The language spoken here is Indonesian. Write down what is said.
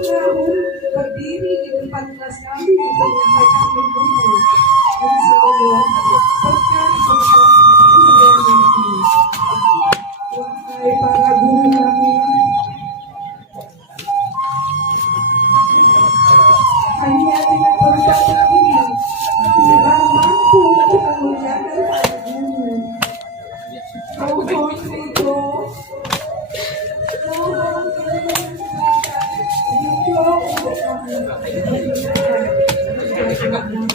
tahun berdiri di depan kelas kami untuk menyampaikan ilmunya. Insya Allah berkah dunia nanti. Wahai para guru kami, hanya dengan berkat begini kita mampu untuk memuliakan para guru. Mohon ridho, mohon ridho untuk kami.